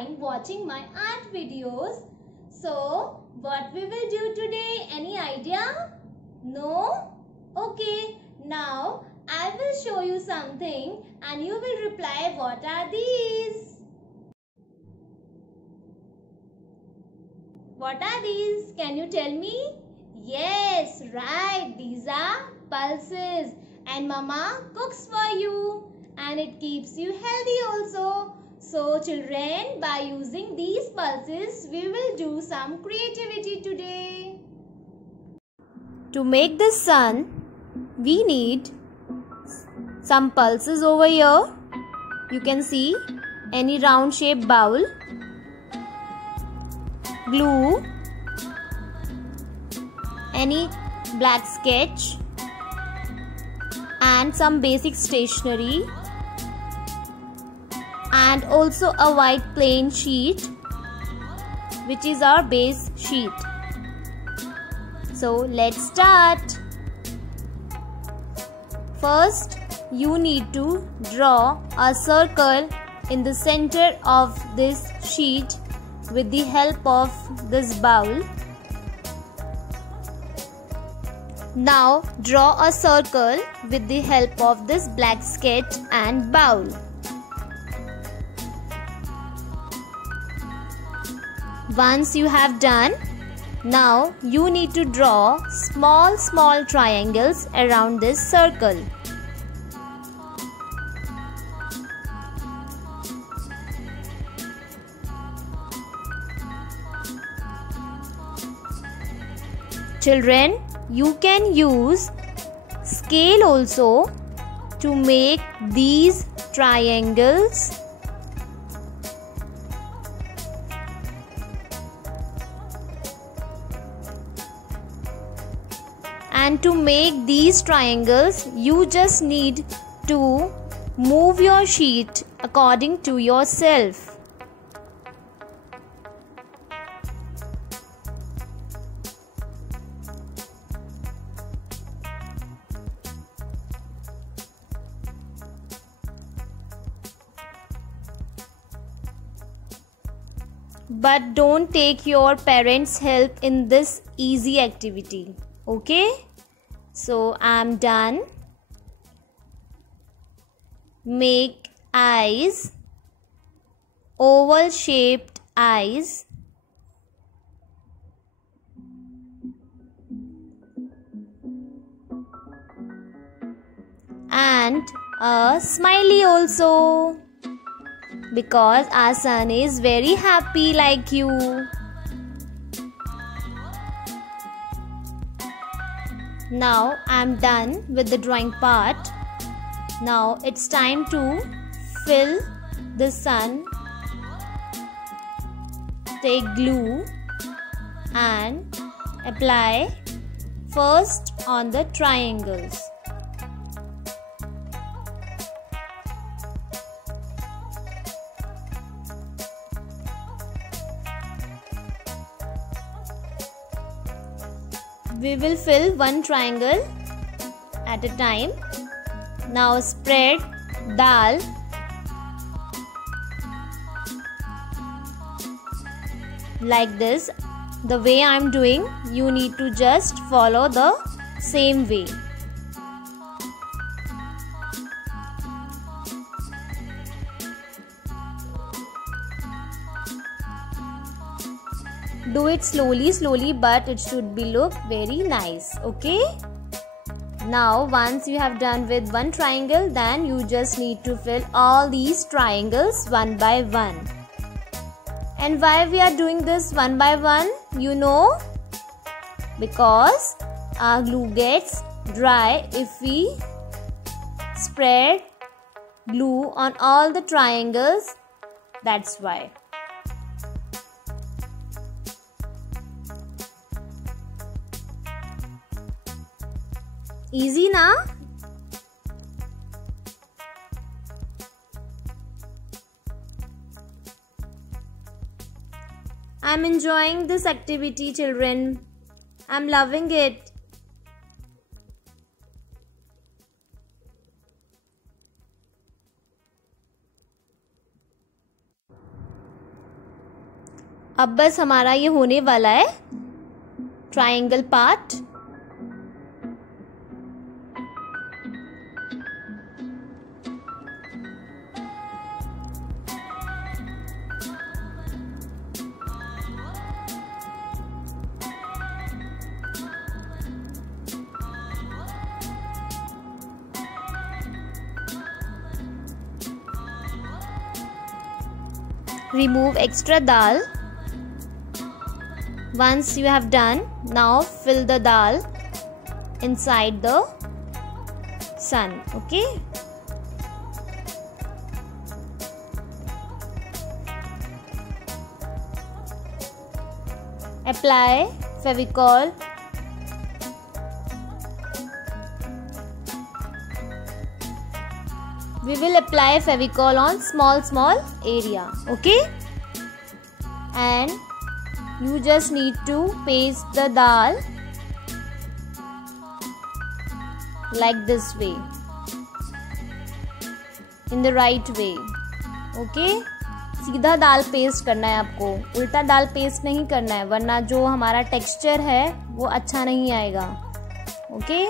enjoying watching my art videos. So, what we will do today? Any idea? No? Okay, now I will show you something and you will reply what are these? What are these? Can you tell me? Yes, right. These are pulses and mama cooks for you and it keeps you healthy also. So children, by using these pulses, we will do some creativity today. To make this sun, we need some pulses over here. You can see any round shaped bowl, glue, any black sketch and some basic stationery and also a white plain sheet which is our base sheet. So let's start. First you need to draw a circle in the center of this sheet with the help of this bowl. Now draw a circle with the help of this black sketch and bowl. Once you have done, now you need to draw small triangles around this circle. Children, you can use scale also to make these triangles. And to make these triangles, you just need to move your sheet according to yourself. But don't take your parents' help in this easy activity. Okay? So I'm done. Make eyes, oval shaped eyes. And a smiley also. Because our sun is very happy like you. Now I'm done with the drawing part. Now it's time to fill the sun. Take glue and apply first on the triangles. We will fill one triangle at a time. Now spread dal like this. The way I am doing, you need to just follow the same way. Do it slowly, but it should be look very nice. Okay? Now once you have done with one triangle, then you just need to fill all these triangles one by one. And why we are doing this one by one? You know? Because our glue gets dry if we spread glue on all the triangles. That's why. Easy na? I'm enjoying this activity, children. I'm loving it. अब बस हमारा ये होने वाला है triangle part. Remove extra dal. Once you have done, now fill the dal inside the sun. Okay. Apply Fevicol. We will apply Fevicol on small area, okay? And you just need to paste the dal like this way, in the right way, okay? सीधा दाल paste करना है आपको, उल्टा दाल paste नहीं करना है, वरना जो हमारा टेक्सचर है वो अच्छा नहीं आएगा, okay?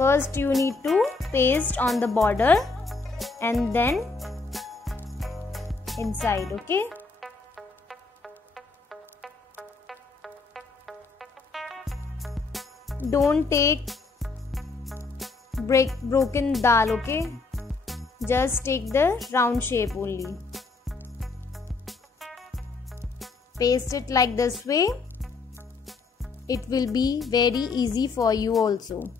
First you need to paste on the border and then inside, okay? Don't take broken dal, okay? Just take the round shape only. Paste it like this way. It will be very easy for you also.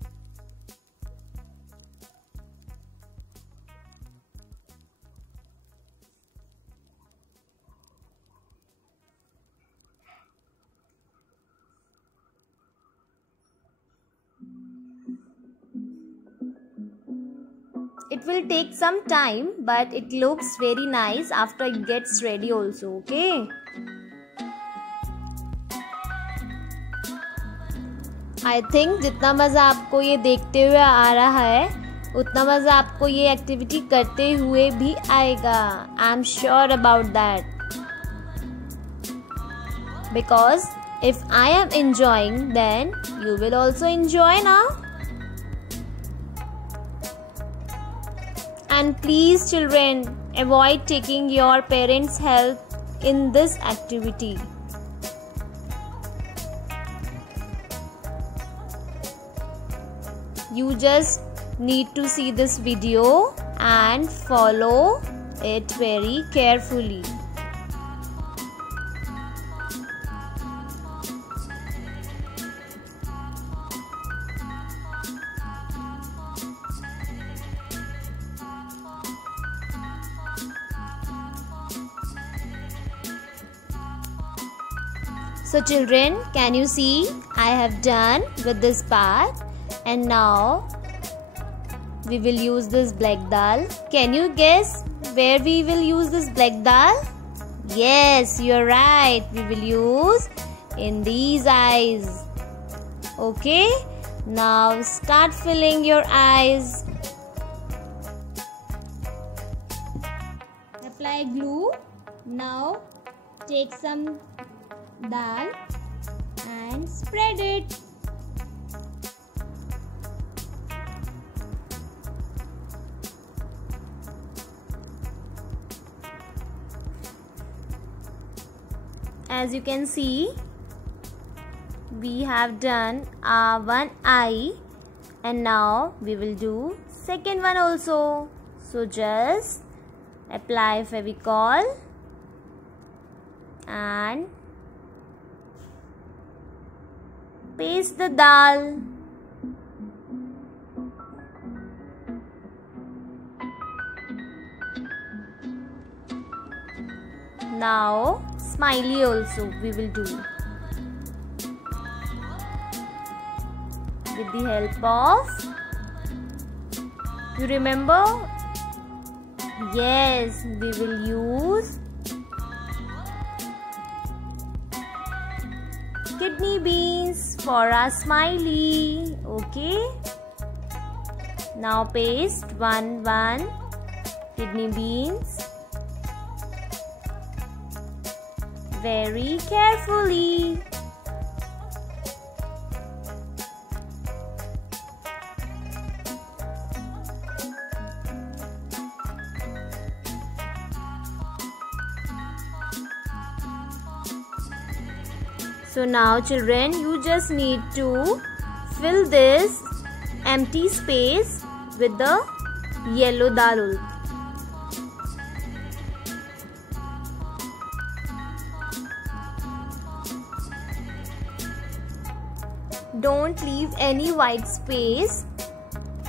It will take some time, but it looks very nice after it gets ready also, okay? I think जितना मज़ा आपको ये देखते हुए आ रहा है, उतना मज़ा आपको ये एक्टिविटी करते हुए भी आएगा. I am sure about that. Because if I am enjoying, then you will also enjoy now. And please children, avoid taking your parents' help in this activity. You just need to see this video and follow it very carefully. So children, can you see I have done with this part, and now we will use this black dal. Can you guess where we will use this black dal? Yes, you're right. We will use in these eyes. Okay, now start filling your eyes. Apply glue. Now take some dal and spread it. As you can see, we have done one eye, and now we will do second one also. So just apply Fevicol and paste the dal. Now smiley also we will do with the help of, you remember? Yes, we will use kidney beans for our smiley. Okay, Now paste 1 kidney beans very carefully. So now children, you just need to fill this empty space with the yellow dal. Don't leave any white space.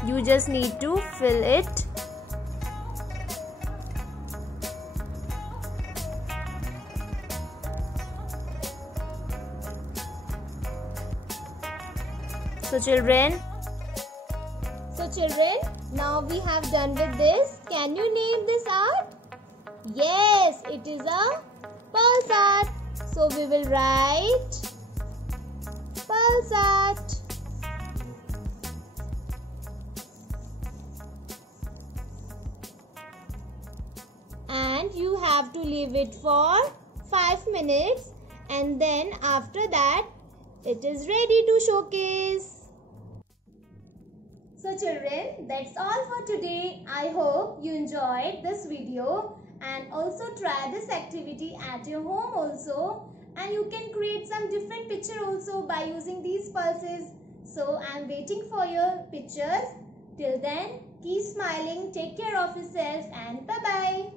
You just need to fill it. So children, now we have done with this. Can you name this art? Yes, it is a pulse art. So we will write pulse art. And you have to leave it for 5 minutes, and then after that it is ready to showcase. So children, that's all for today. I hope you enjoyed this video, and also try this activity at your home also, and you can create some different picture also by using these pulses. So I'm waiting for your pictures. Till then, keep smiling, take care of yourself, and bye bye.